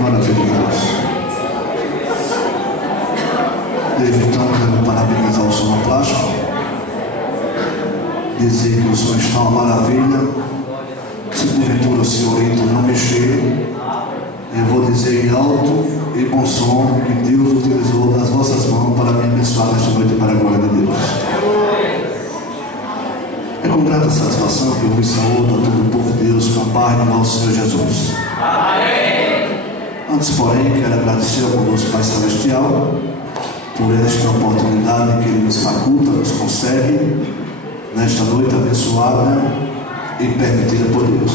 Maravilha, Deus. Desde então, quero parabenizar o sonoplástico, dizer que o som está uma maravilha. Se porventura o senhorito não mexer, eu vou dizer em alto e bom som que Deus utilizou das vossas mãos para me abençoar nesta noite para a glória de Deus. É com grata satisfação que eu vos saúdo a todo o povo de Deus com a paz do nosso Senhor Jesus. Amém. Antes, porém, quero agradecer ao nosso Pai Celestial por esta oportunidade que Ele nos faculta, nos concede nesta noite abençoada e permitida por Deus.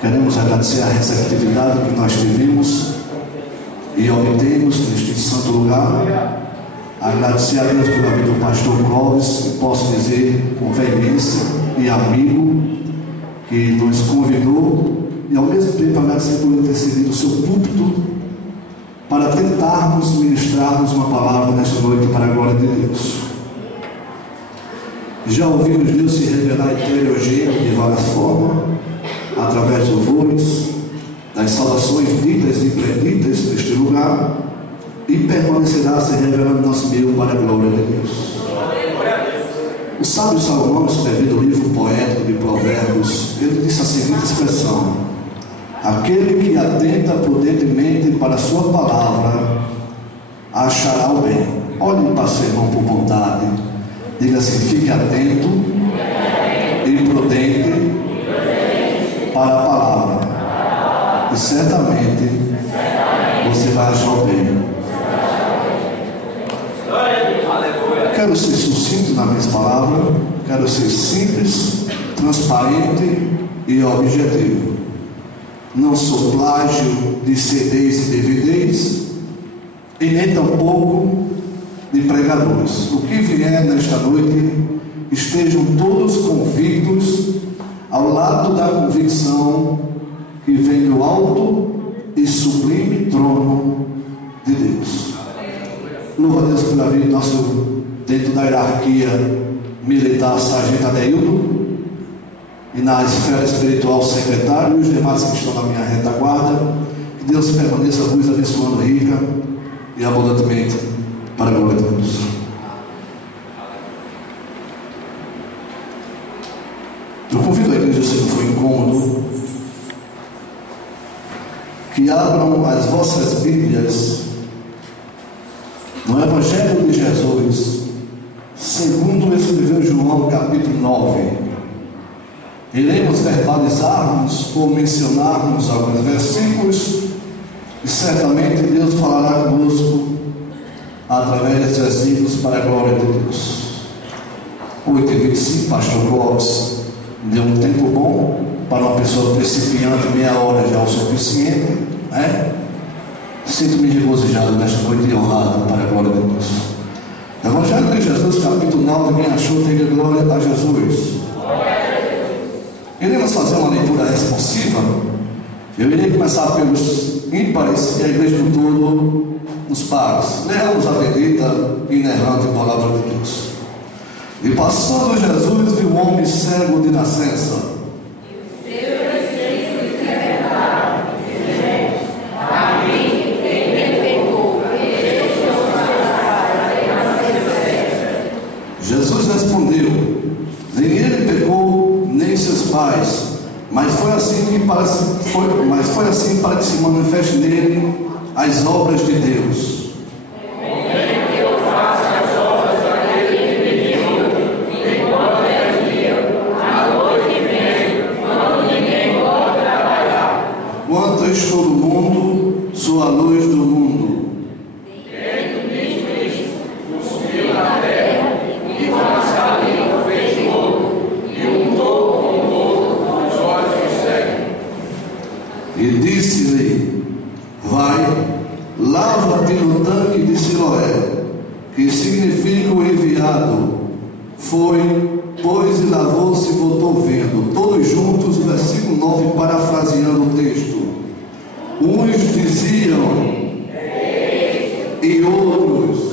Queremos agradecer a receptividade que nós tivemos e obtemos neste santo lugar. Agradecer a Deus pela vida do pastor Clóvis, que posso dizer com veemência e amigo, que nos convidou, e ao mesmo tempo agradecer por ele ter cedido o seu púlpito para tentarmos ministrarmos uma palavra nesta noite para a glória de Deus. Já ouvimos Deus se revelar interiormente de várias formas, através dos louvores, das saudações ditas e preditas neste lugar, e permanecerá se revelando no nosso meio para a glória de Deus. O sábio Salomão, escrevendo o livro poético de Provérbios, ele disse a seguinte expressão: aquele que atenta prudentemente para a sua palavra achará o bem. Olhe para seu irmão por bondade, diga assim: fique atento e prudente para a palavra, e certamente você vai achar o bem. Quero ser sucinto nas minhas palavras, quero ser simples, transparente e objetivo. Não sou plágio de CDs e DVDs, e nem tampouco de pregadores. O que vier nesta noite, estejam todos convictos ao lado da convicção que vem do alto e sublime trono de Deus. Louva a Deus pela vida nosso, dentro da hierarquia militar, sargento Adeildo, e na esfera espiritual, secretário, e os demais que estão na minha retaguarda. Que Deus permaneça vos abençoando rica e abundantemente para a glória de Deus. Eu convido a igreja, se não for incômodo, que abram as vossas Bíblias no Evangelho de Jesus, segundo escreveu João, capítulo 9. Iremos verbalizarmos ou mencionarmos alguns versículos, e certamente Deus falará conosco através desses versículos para a glória de Deus. 8h25, pastor Clóvis deu um tempo bom para uma pessoa principiante, meia hora já é o suficiente, né? Sinto-me regozijado nesta noite e honrado para a glória de Deus. Evangelho de Jesus, capítulo 9. Quem achou, tenha glória a Jesus. Iremos fazer uma leitura responsiva. Eu irei começar pelos ímpares e a igreja do todo nos pares. Leamos a bendita e inerrante palavra de Deus. E passando Jesus, viu um homem cego de nascença. Jesus respondeu: nem ele pecou, nem seus pais, mas foi assim para que se manifeste nele as obras de Deus. Quanto estou no mundo, sou a luz do mundo. E disse-lhe: vai, lava-te no tanque de Siloé, que significa o enviado. Foi, pois, e lavou-se e voltou vendo. Todos juntos, o versículo 9, parafraseando o texto. Uns diziam, e outros,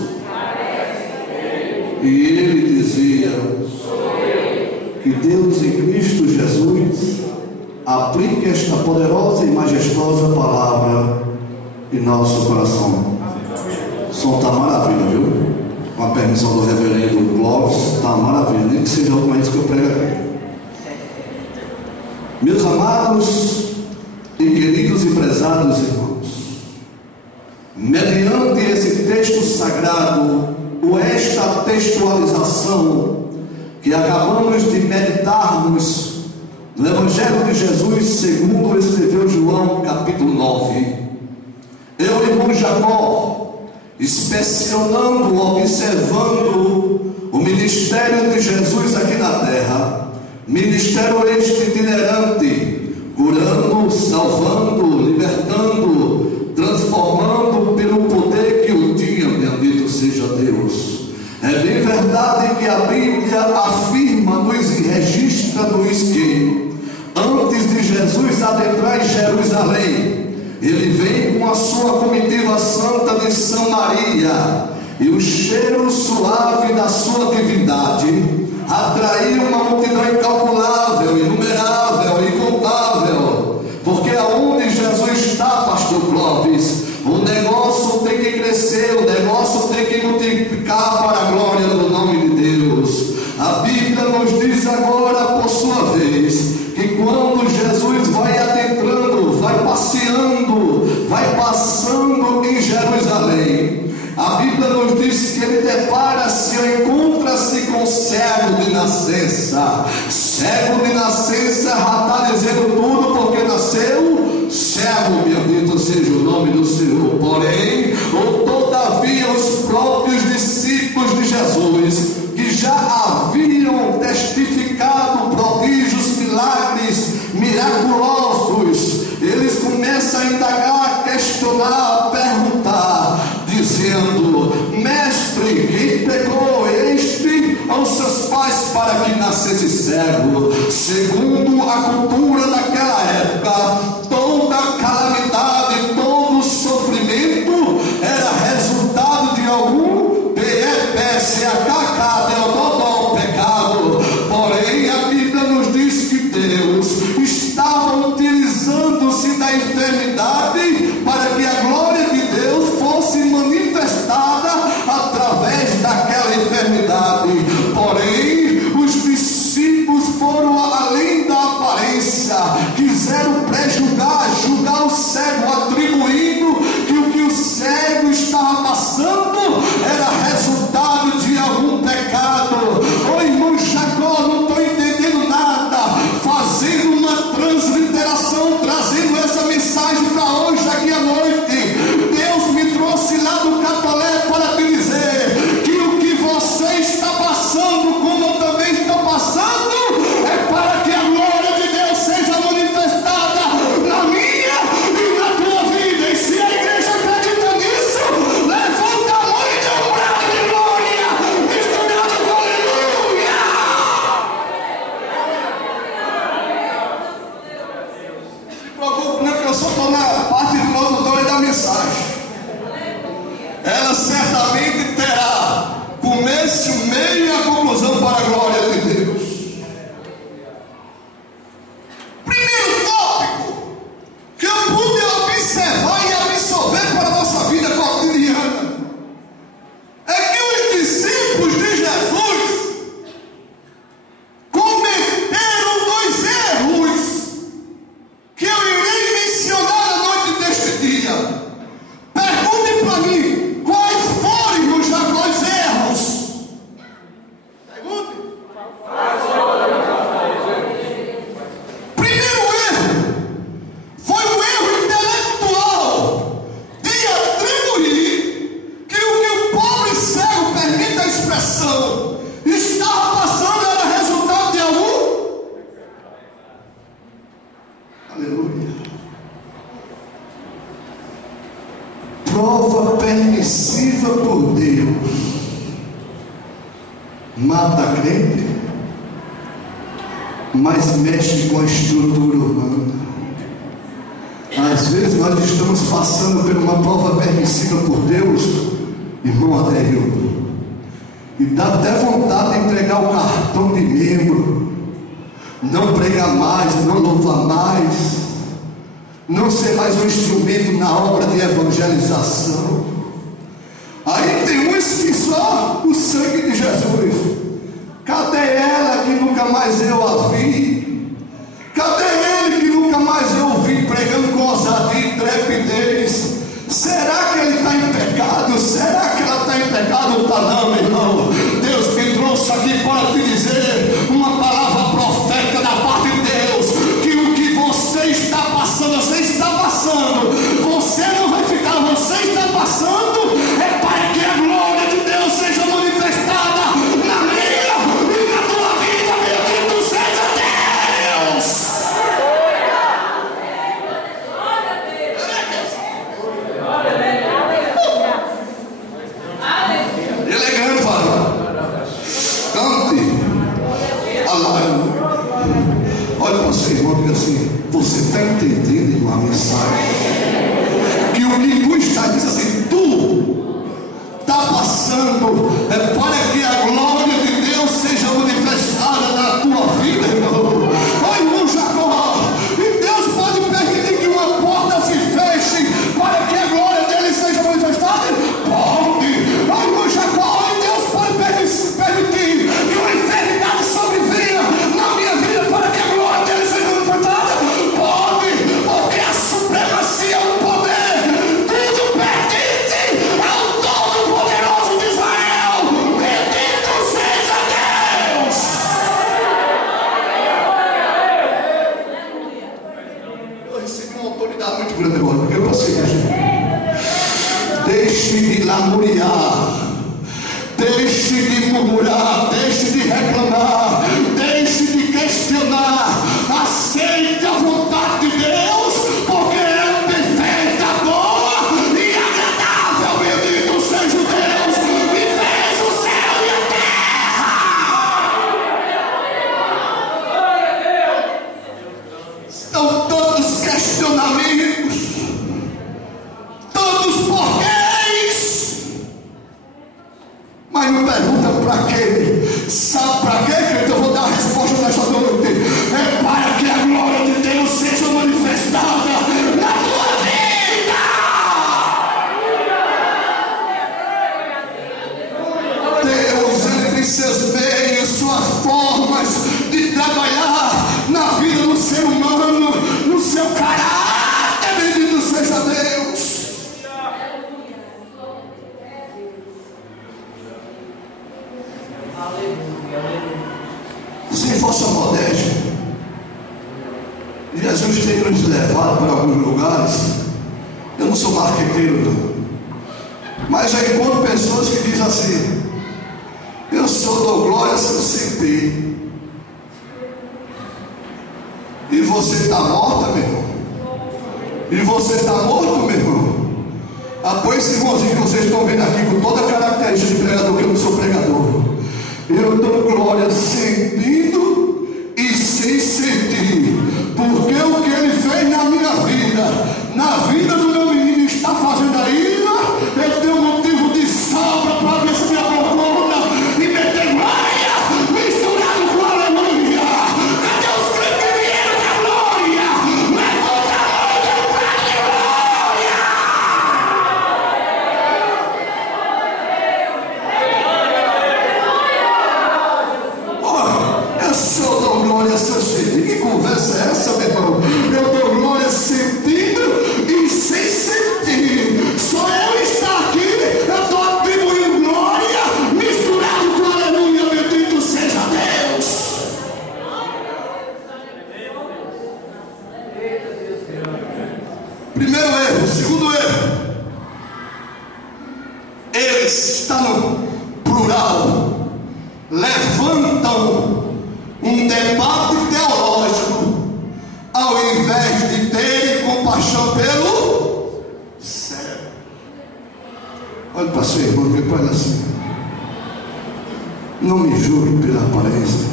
e ele dizia, que Deus em Cristo Jesus aplique esta poderosa e majestosa palavra e nosso coração. O som está maravilha, viu? Com a permissão do reverendo Clóvis, está uma maravilha, nem que seja alguma vez que eu prego aqui. Meus amados e queridos e prezados irmãos, mediante esse texto sagrado, ou esta textualização que acabamos de meditarmos no Evangelho de Jesus, segundo escreveu João, capítulo 9, eu, irmão Jacó, inspecionando, observando o ministério de Jesus aqui na terra, ministério este itinerante, curando, salvando, libertando, transformando pelo poder que o tinha, bendito seja Deus. É bem verdade que a Bíblia afirma, nos registra, nos que antes de Jesus adentrar em Jerusalém, ele vem com a sua comitiva santa de Samaria, e o cheiro suave da sua divindade atraiu uma multidão incalculável, inumerável, incontável, porque aonde Jesus está, pastor Clóvis, o negócio tem que crescer, o negócio tem que multiplicar para a glória do nome de Deus. A Bíblia nos diz agora, por sua vez, que quando Jesus vai adentrando, vai passeando, vai passando em Jerusalém, a Bíblia nos diz que ele depara-se, encontra-se com cego de nascença. Cego de nascença já está dizendo tudo, porque nasceu cego, bendito seja o nome do Senhor. Porém, ou todavia, os próprios discípulos de Jesus, que já haviam testificado prodígios, milagres miraculosos, eles começam a indagar, a questionar, a perguntar, dizendo: mestre, quem pegou este aos seus pais para que nascesse cego? Segundo a cultura daquela época, toda calamidade, todo sofrimento era resultado de algum pecado. Porém, a Bíblia nos diz que Deus estava utilizando-se da enfermidade para que a glória de Deus fosse manifestada através daquela enfermidade. Porém, os discípulos foram além da aparência, quiseram julgar o cego, atribuindo que o que o cego estava passando era resultado de algum pecado. Ô irmão Jacó, não estou entendendo nada, fazendo uma transliteração, trazendo essa mensagem para hoje, aqui à noite. Deus me trouxe lá do Catolé para te dizer que o que você está passando, como eu também estou passando, é para que a glória de Deus seja manifestada na minha e na tua vida. E se a igreja acredita nisso, levanta a mão e dê um brado de glória, misturado com aleluia. Se preocupe, não, que eu só estou na parte introdutória da mensagem. Ela certamente terá começo, meio e a conclusão para a glória de Deus. Primeiro tópico que eu pude observar e absorver para a nossa vida cotidiana é que os discípulos de Jesus cometeram dois erros que eu irei mencionar na noite deste dia. Pergunte para mim, quais foram, irmão Jacó, os erros? Pergunte. Primeiro erro foi o erro intelectual de atribuir que o que o pobre cego, permita a expressão, estava passando era resultado de algum. Aleluia. Prova permissiva por Deus mata crente, mas mexe com a estrutura humana. Às vezes nós estamos passando por uma prova permissiva por Deus, irmão Adélio, e dá até vontade de entregar o cartão de membro, não pregar mais, não louvar mais, não ser mais um instrumento na obra de evangelização. Aí tem uns que só o sangue de Jesus. Cadê ela que nunca mais eu a vi? Cadê ele que nunca mais eu o vi pregando com ousadia e trepidez? Será que ele está em pecado? Será que ela está em pecado? Está não, meu irmão. Deus me trouxe aqui para te dizer uma palavra profética da parte de Deus, que o que você está passando, você está passando, você não vai ficar, você está passando, é para que a glória de Deus seja manifestada na minha e na tua vida, bendito seja Deus. Elegante, fala. Cante. Olha para o seu irmão e diga assim: você está entendendo, irmão, a mensagem? Que o que tu está dizendo assim, tu está passando, é para que a glória de Deus seja manifestada na tua vida, irmão. Olha, irmão Jacó, e Deus pode permitir que uma porta se feche para que a glória dele seja manifestada? Pode. Olha, irmão Jacó, e Deus pode permitir que uma enfermidade sobrevenha na minha vida para que a glória dele seja manifestada? Pode, porque a supremacia, o poder, tudo pertence ao Todo-Poderoso de Israel. Bendito seja Deus. Eu recebi uma autoridade muito grande agora, porque eu consigo. Deixe de lamuriar, deixe de murmurar, deixe de reclamar, deixe de questionar. Aceite a vontade de Deus, porque é perfeita, boa e agradável. Bendito seja o Deus que fez o céu e a terra. São todos questionamentos, todos porquês, mas não pergunta para quê. Sabe para quê, querido? Eu vou dar a resposta nesta noite. É para que a glória de Deus seja manifestada na tua vida. Deus, ele tem seus meios, suas formas de trabalhar na vida do ser humano, no seu caráter. Bendito seja Deus. Sem falsa modéstia, Jesus tem nos levado para alguns lugares. Eu não sou marqueteiro, não, mas já encontro pessoas que dizem assim: eu só dou glória se eu sentir. E você está morta, meu irmão? E você está morto, meu irmão? Pois esse irmãozinho que vocês estão vendo aqui, com toda a característica de pregador, que eu não sou pregador, eu dou glória sentindo e sem sentir, porque o que ele fez na minha vida, na vida do meu menino, está fazendo ainda. Eu tenho motivo de sobra para ver se me abandona e meter glória misturado com aleluia. Cadê os crentes que vieram da glória? Levanta a mão e dê glória. Eu só dou glória se eu sentir. Que conversa é essa, meu irmão? Eu dou glória sentindo e sem sentir. Só eu estar aqui, eu estou atribuindo glória misturado com aleluia. Bendito seja Deus. Primeiro erro. Segundo erro, eles estão no plural, levantam um debate teológico ao invés de terem compaixão pelo céu. Olha para seu irmão que fala assim: não me julgue pela aparência.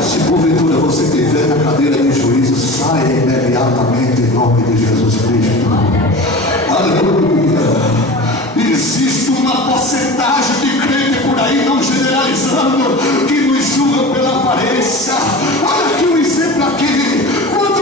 Se porventura você estiver na cadeira de juízo, saia imediatamente em nome de Jesus Cristo. Aleluia. Existe uma porcentagem de crente por aí, não generalizando, que nos julgam pela aparência. Olha aqui um exemplo aqui. Quando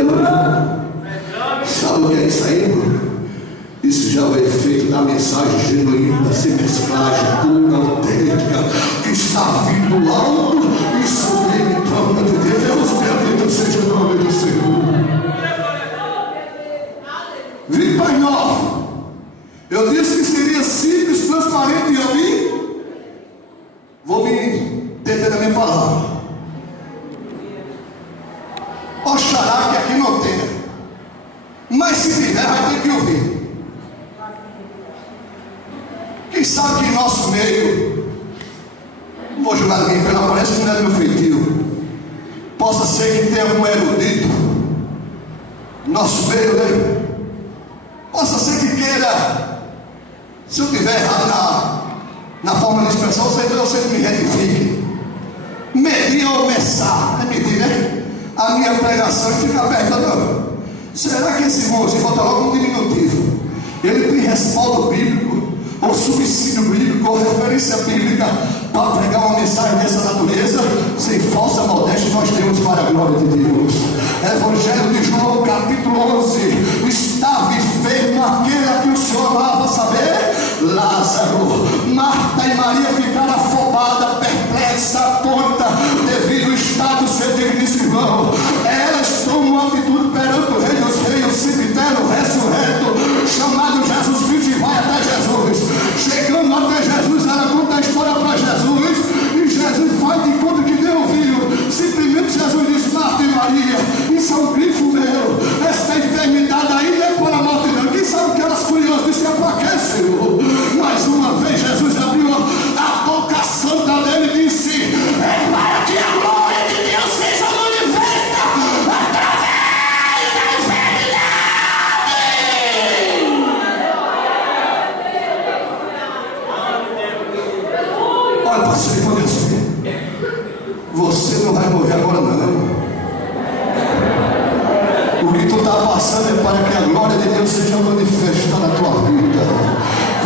Aleluia. Sabe o que é isso aí, irmão? Isso já é o efeito da mensagem genuína, sem mesclagem, pura, autêntica, que está vindo alto e sublime em trono de Deus. Bendito seja o nome do Senhor. Vim, Pai Novo. Eu disse que seria simples, transparente, e eu vim. Vou vir deter a minha palavra. Oxalá que aqui não tenha, mas se tiver, vai ter que ouvir. Quem sabe que em nosso meio, não vou julgar ninguém, pela parece que não é meu feitio, possa ser que tenha algum erudito, nosso meio, né? Possa ser que queira, se eu estiver errado na forma de expressão, você me retifique. Medir ou messar, é medir, né? A minha pregação e fica perguntando: será que esse irmãozinho, bota logo um diminutivo, ele tem respaldo bíblico, ou subsídio bíblico, ou referência bíblica para pregar uma mensagem dessa natureza? Sem falsa modéstia, nós temos, para a glória de Deus. Evangelho de João, capítulo 11: estava enfermo aquele a que o Senhor amava, saber, Lázaro. Marta e Maria ficaram afobadas, perplexas, atônitas, devido ao estado ser digníssimo. Elas tomam uma atitude perante o Rei dos Reis, o cemitério ressurreto, chamado Jesus Cristo, e vai até Jesus. Chegando até Jesus, ela conta a história para Jesus, e Jesus faz de conta que nem ouviu. Simplesmente Jesus disse: Marta e Maria, isso é um grifo meu, esta enfermidade aí não é para a morte não. Quem sabe que elas curiosas disseram: para quê, Senhor? Mais uma vez Jesus abriu a boca santa dele e disse: é para que a glória de Deus seja manifesta através da enfermidade. Olha, pastor, quando assim, você não vai morrer agora não. O que tu está passando é para que a glória de Deus seja manifesta na tua vida.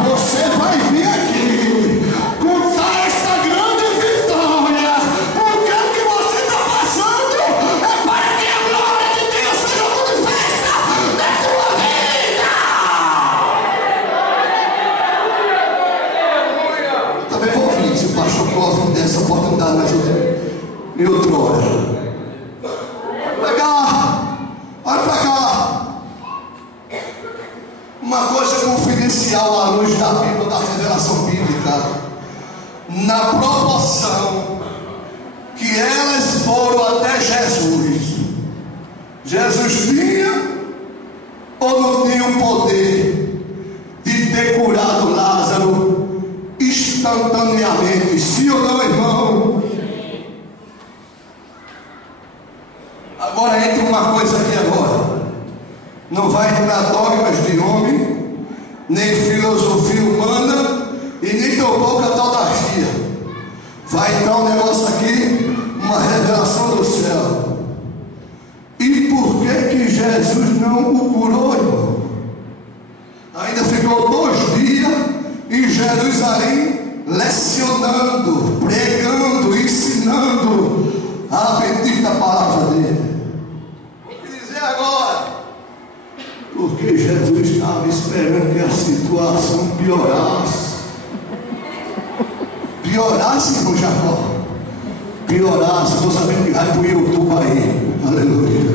Você vai vir aqui contar esta grande vitória, porque o que você está passando é para que a glória de Deus seja manifesta na tua vida. Também vou ouvir se o pastor Cláudio me der essa oportunidade, mas em outra hora. Olha para cá. Uma coisa confidencial à luz da Bíblia, da revelação bíblica, na proporção que elas foram até Jesus, Jesus tinha ou não tinha o poder de ter curado Lázaro instantaneamente? Sim ou não, irmão? Agora entra uma coisa aqui agora. Não vai entrar dogmas de homem, nem filosofia humana, e nem tampouco a taudarquia. Vai entrar um negócio aqui, uma revelação do céu. E por que Jesus não o curou, irmão? Ainda ficou 2 dias em Jerusalém, lecionando, pregando, ensinando a bendita palavra dele. Agora, porque Jesus estava esperando que a situação piorasse, irmão Jacó, estou sabendo que vai para o YouTube aí, aleluia,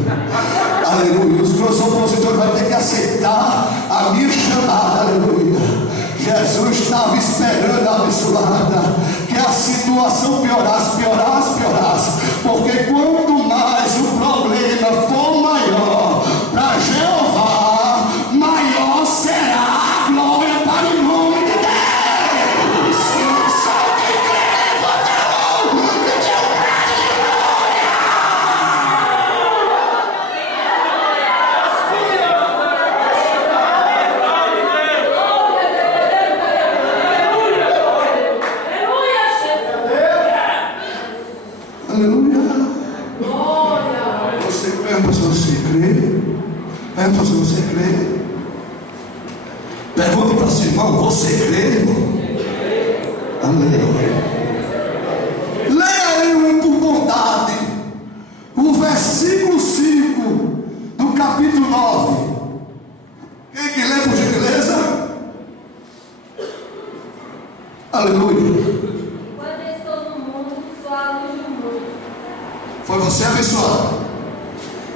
aleluia. Os meus opositores vão ter que aceitar a minha chamada, aleluia. Jesus estava esperando, abençoada, que a situação piorasse, porque quanto mais o problema for maior para Jeová, maior será a glória para o nome de Deus. Só quem crê, levanta a mão e dê um grande de glória. Aleluia. Você pergunta se você crê. Pergunta se você crê. Pergunta para o seu irmão: você crê, irmão? Aleluia. Leia aí por bondade o versículo 5 Aleluia. Enquanto estou no mundo, sou a luz do mundo. Foi você abençoado.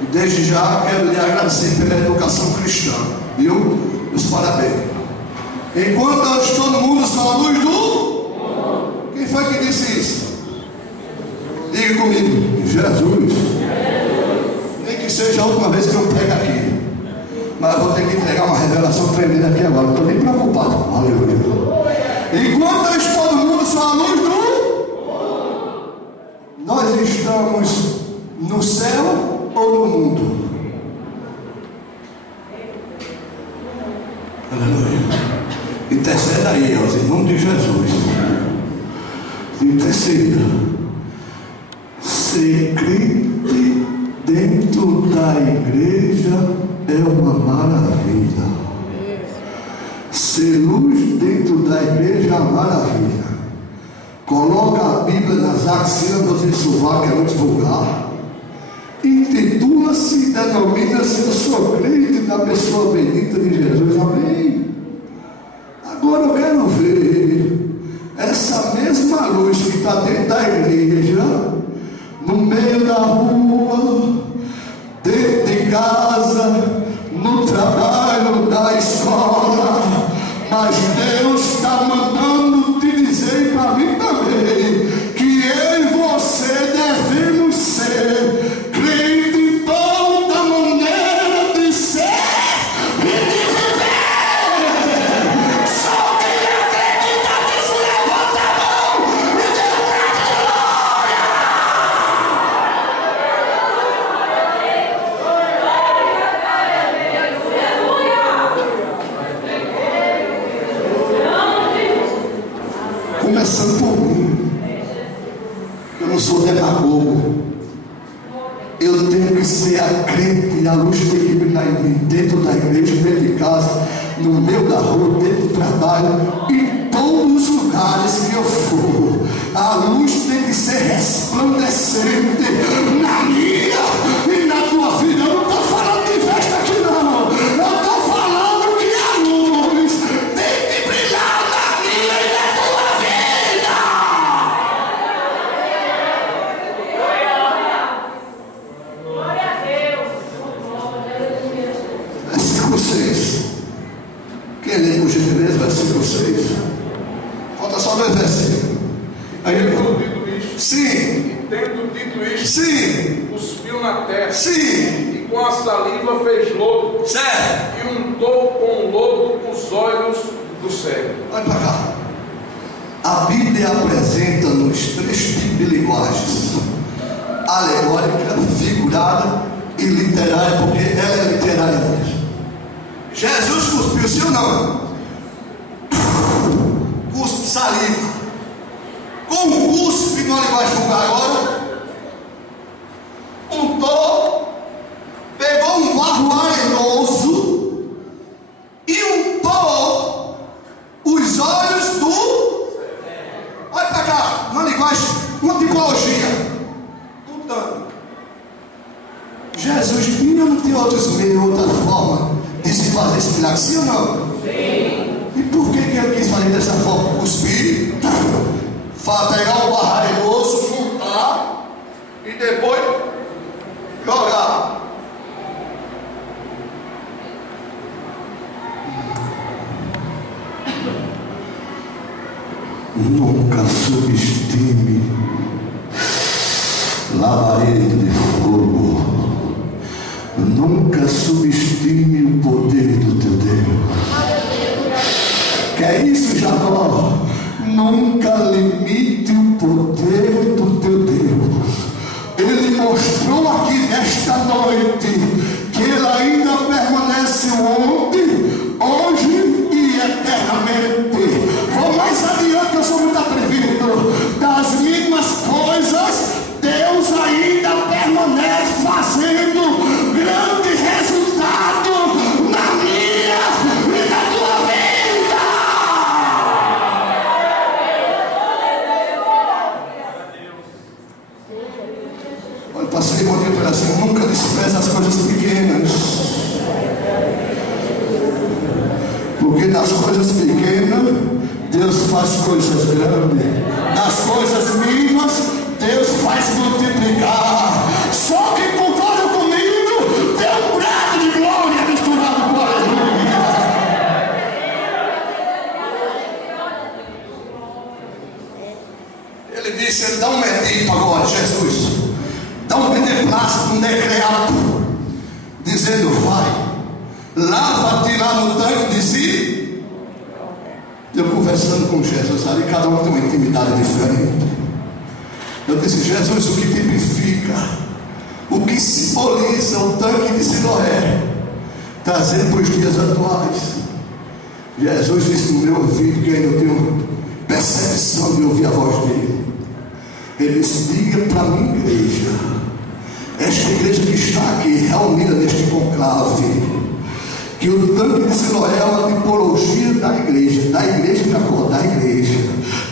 E desde já quero lhe agradecer pela educação cristã. Viu? Os parabéns. Enquanto eu estou no mundo, sou a luz do mundo. Quem foi que disse isso? Diga comigo. Jesus. Nem que seja a última vez que eu prego aqui. Mas eu vou ter que entregar uma revelação tremenda aqui agora. Não estou nem preocupado. Aleluia. Enquanto eu estou no mundo, sou a luz do mundo. Nós estamos no céu ou no mundo? Aleluia. Interceda aí, Elza, em nome de Jesus. Interceda. Ser crente dentro da igreja é uma maravilha. Ser luz dentro da igreja é uma maravilha. Coloca a Bíblia nas axilas do sovaco, é muito vulgar. Intitula-se, denomina-se, eu sou crente da pessoa bendita de Jesus. Amém. Agora eu quero ver essa mesma luz que está dentro da igreja, no meio da rua, dentro de casa, no trabalho, na escola. Mas Deus está mandando te dizer para mim também que eu e você devemos ser crente em toda maneira de ser e de viver. Só quem acredita nisso levanta a mão e dê um grande glória. Começando por mim. Eu não sou demagogo. Eu tenho que ser a crente e a luz tem que brilhar em mim, dentro da igreja, dentro de casa, no meio da rua, dentro do trabalho, em todos os lugares que eu for. A luz tem que ser resplandecente na minha e na tua vida. Eu não estou falando de festa aqui não. Eu estou falando que a luz tem que brilhar na minha e na tua vida. Glória a Deus. Versículo 6. Quem lê por gentileza, versículo 6. Falta só 2 versículos. Aí ele Tendo dito isto, sim, e tendo dito isto, sim, cuspiu na terra, sim, e com a saliva fez lodo, certo. e untou com lodo os olhos do cego. Olha para cá. A Bíblia apresenta-nos 3 tipos de linguagens: alegórica, figurada e literária, porque ela é literária mesmo. Jesus cuspiu, sim ou não? Cuspe, saliva. Com o cuspe, numa linguagem vulgar agora, untou, pegou um barro arenoso e untou os olhos do... Olha para cá, uma linguagem, uma tipologia. Untando. Jesus tinha ou não tinha outros meios, outra forma de se fazer esse milagre, sim ou não? Sim. E por que ele quis fazer dessa forma? Cuspir, pegar o barro arenoso, juntar e depois jogar. Nunca subestime labareda de fogo. Nunca subestime o poder do teu Deus. Que é isso, Jacó? Nunca limite o poder do teu Deus. Ele mostrou aqui nesta noite que ele ainda permanece ontem, hoje e eternamente. Vou mais adiante, eu sou muito atrevido. Das mínimas coisas, Deus ainda permanece fazendo grande resultado na minha e na tua vida. Olha, passei uma revelação. Nunca despreza as coisas pequenas, porque nas coisas pequenas Deus faz coisas grandes. Das coisas mínimas, Deus faz multiplicar. Só que concorda comigo, tem um prato de glória misturado com aleluia. Ele disse, ele dá um medito agora, Jesus. Dá um beneplácito, um decreto, dizendo, vai, lava-te lá no tanque de si. Eu conversando com Jesus ali, cada um tem uma intimidade diferente. Eu disse, Jesus, o que tipifica, o que simboliza o tanque de Siloé, trazendo para os dias atuais. Jesus disse no meu ouvido, que ainda eu tenho percepção de ouvir a voz dele. Ele disse, diga para a minha igreja, esta igreja que está aqui reunida neste conclave, que o tanque de Siloé é uma tipologia da igreja que acorda da igreja.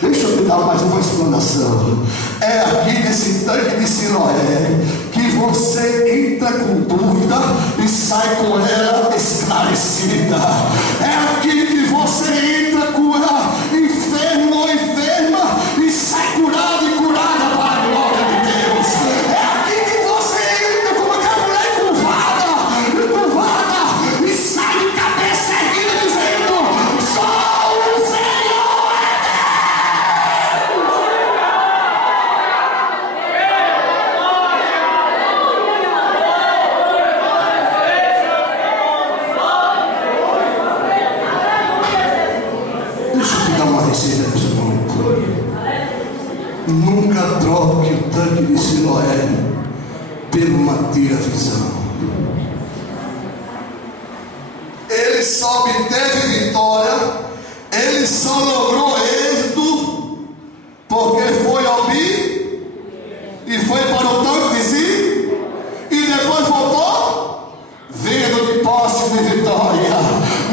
Deixa eu te dar mais uma explanação. É aqui nesse tanque de Siloé que você entra com dúvida e sai com ela esclarecida. É aqui que você entra com ela enfermo ou enferma e sai curado e curada para a glória de Deus. É aqui que você entra como aquela mulher curvada e sai de cabeça erguida dizendo, só o Senhor é Deus. Deixa eu te dar uma receita nesse momento. Nunca troque o tanque de Siloé por uma tira-visão. Ele só obteve vitória, ele só logrou êxito porque foi ouvir e foi para o tanque de si e depois voltou vindo de posse de vitória.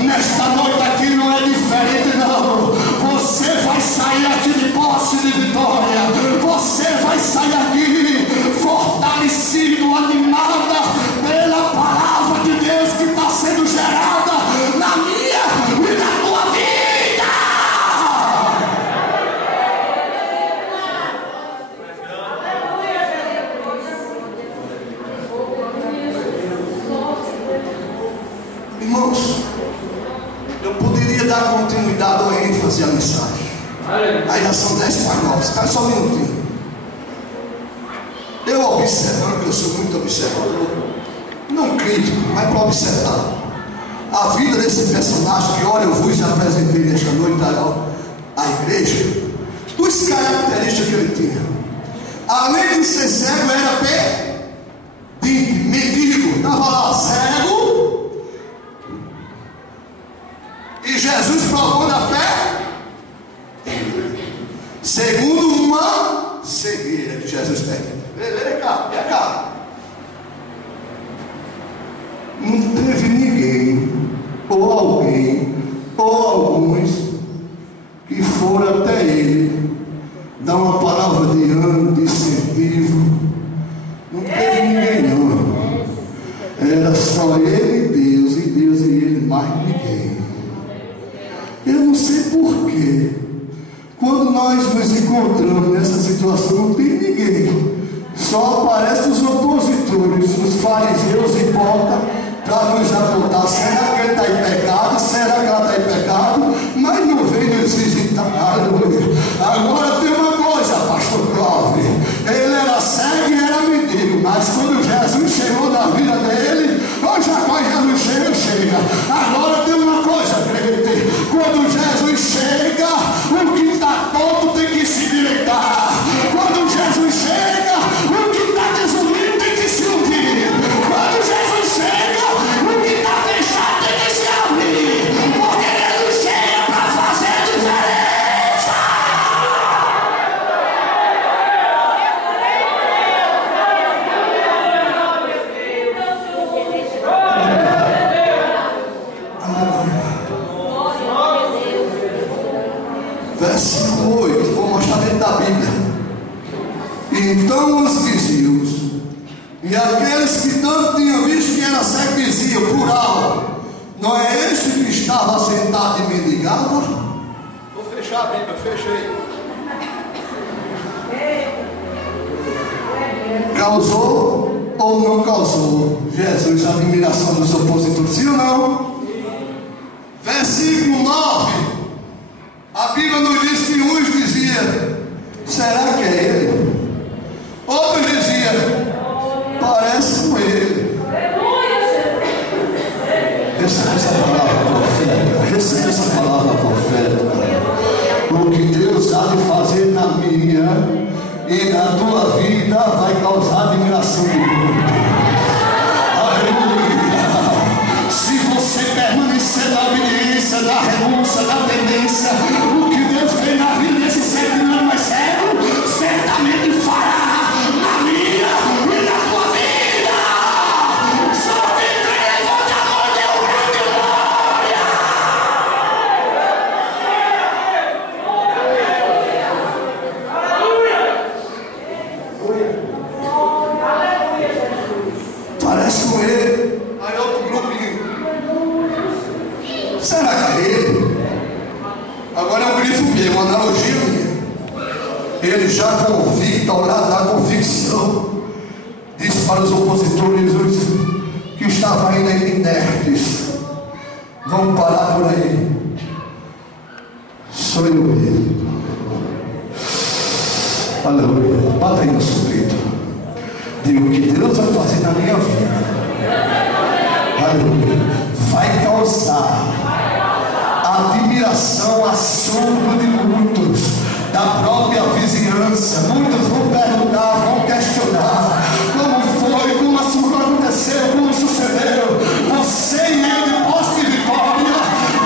Nesta noite aqui não é diferente não. Você vai sair aqui de posse de vitória. Você vai sair aqui fortalecido, animada pela palavra de Deus que está sendo gerada na minha e na tua vida. Irmãos, eu poderia dar continuidade ou ênfase à mensagem. Aí já são 10 para 9. Espera só um minutinho. Eu observando, que eu sou muito observador, não crítico, mas para observar a vida desse personagem que, olha, eu vos apresentei nesta noite à igreja, duas características que ele tinha. Além de ser cego, era mendigo, estava lá cego, e Jesus provou da fé, segundo uma cegueira que Jesus tem. Vem cá. Não teve ninguém, ou alguém, ou alguns, que foram até ele dar uma palavra de ânimo, de incentivo. Não teve ninguém não. Era só ele e Deus e ele, mais ninguém. Eu não sei porquê. Quando nós nos encontramos nessa situação, não tem ninguém. Só aparecem os opositores, os fariseus e hipócritas, para nos apontar. Será que ele está em pecado? Será que ela está em pecado? Mas não vem nos visitar. Aleluia. Agora tem uma coisa, pastor Clóvis. Ele era cego e era mendigo, mas quando Jesus chegou na vida dele, hoje agora Jesus chega. Agora tem uma coisa, crente. Quando Jesus chega, o que está tonto tem que se direitar. Quando Jesus chega, o que está desunido tem que se unir. Quando Jesus chega, o que está fechado tem que se abrir. Porque ele chega para fazer a diferença. Versículo 8, vou mostrar dentro da Bíblia. Então os vizinhos e aqueles que tanto tinham visto que era cego diziam, plural, não é este que estava sentado e mendigava? Vou fechar. fechar a Bíblia, fechei. Causou ou não causou Jesus a admiração dos opositores? Sim ou não? Versículo 9. A Bíblia nos diz que uns diziam: será que é ele? Outros diziam: parece com ele. Receba essa palavra profética. Receba essa palavra profética. O que Deus há de fazer na minha e na tua vida vai causar admiração do mundo. Aleluia. Se você permanecer na obediência, na renúncia, na tendência, o que Deus fez na vida desse ser que não é mais cego, certamente fará na minha e na tua vida. Só quem crê, levante a mão e dê um grande glória. Parece com ele. Aí outro grupinho: será que é ele? Agora é um grifo mesmo, uma analogia minha. Ele já convicta, ao lado da convicção, disse para os opositores que estavam ainda inertes: vamos parar por aí. Sou eu mesmo. Aleluia. Bata aí no seu peito. Diga: o que Deus vai fazer na minha vida, aleluia, vai causar admiração, assombro de muitos, da própria vizinhança. Muitos vão perguntar, vão questionar: como foi, como aconteceu, como sucedeu? Você e ele, posse de vitória,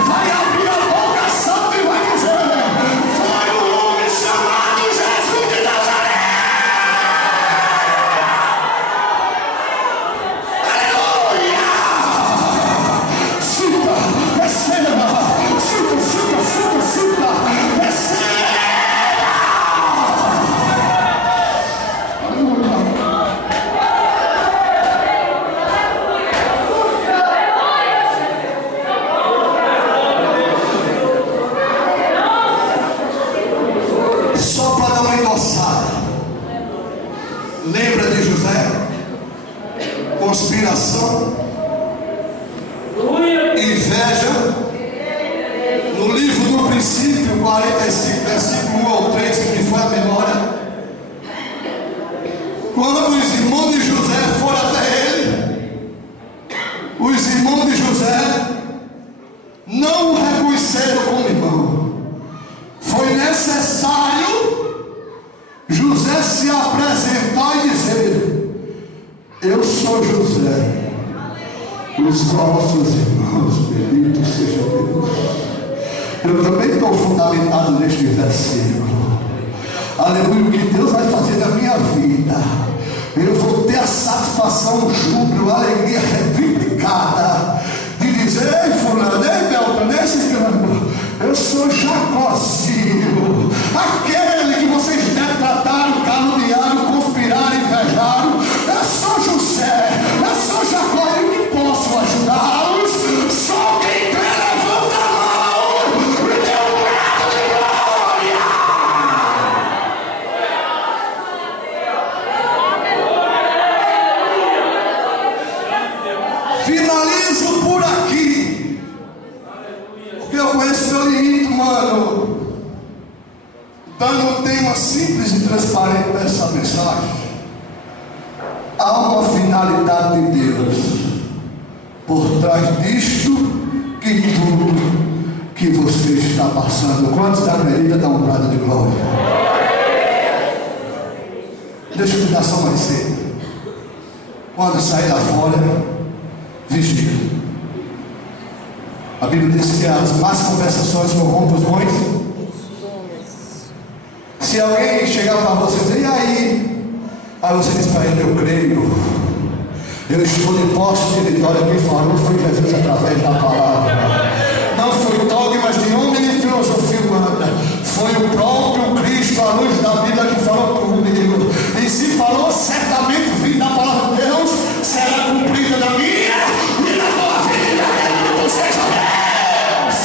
vai abrir a boca santa e vai dizer: foi um homem chamado Jesus de Nazaré. Aleluia! Cita, receba, cita, receba. Só para dar uma endossada, lembra de José? Conspiração, inveja. No livro do princípio, 45, versículo 1 ao 3, que foi a memória, quando os irmãos de José foram até ele, os irmãos de José não o reconheceram como irmão. Foi necessário José se apresentar e dizer: eu sou José, os vossos irmãos, bendito seja Deus. Eu também estou fundamentado neste versículo. Aleluia. O que Deus vai fazer na minha vida, eu vou ter a satisfação, o júbilo, a alegria replicada de dizer: ei fulano, ei Beltrano, ei ciclano, eu sou Jacozinho, aquele que vocês detrataram, caluniaram, conspiraram, invejaram. Eu sou José, eu sou Jacó, eu que posso ajudá-los. Só quem crê, levanta a mão e dê um grado de glória. Finalizo por aqui, porque eu conheço meu limite humano, dando um tema simples e transparente para essa mensagem. Há uma finalidade de Deus por trás disto que tudo que você está passando. Quantos acreditam, dá um brado de glória? Deixa eu te dar só mais cedo. Quando sair lá fora, vigia. A Bíblia diz que as más conversações corrompem os bons. Se alguém chegar para você e dizer: e aí você diz para ele: eu creio, eu estou de posse de vitória. Quem falou foi Jesus através da palavra. Não foi dogmas de homem nem filosofia humana, foi o próprio Cristo, à luz da Bíblia, que falou comigo. E se falou, certamente vindo da palavra de Deus será cumprida na minha e na tua vida. Bendito seja Deus.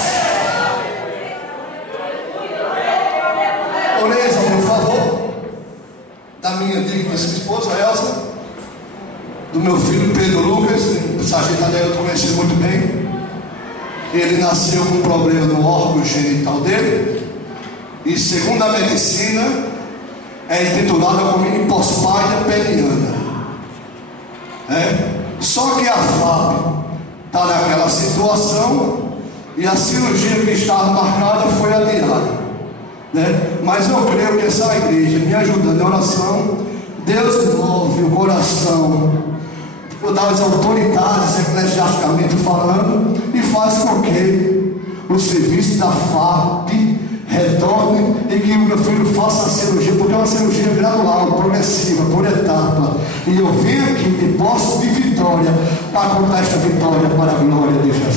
do meu filho Pedro Lucas, o sargento Adélio eu conheci muito bem. Ele nasceu com um problema no órgão genital dele, e segundo a medicina, é intitulada como hipospadia peniana. Só que a Fábio está naquela situação, e a cirurgia que estava marcada foi adiada. Mas eu creio que essa igreja, me ajudando em oração, Deus move o coração das autoridades, eclesiasticamente falando, e faz com que o serviço da FAP retorne e que o meu filho faça a cirurgia, porque é uma cirurgia gradual, progressiva, por etapa. E eu venho aqui de posse de vitória para contar esta vitória para a glória de Jesus.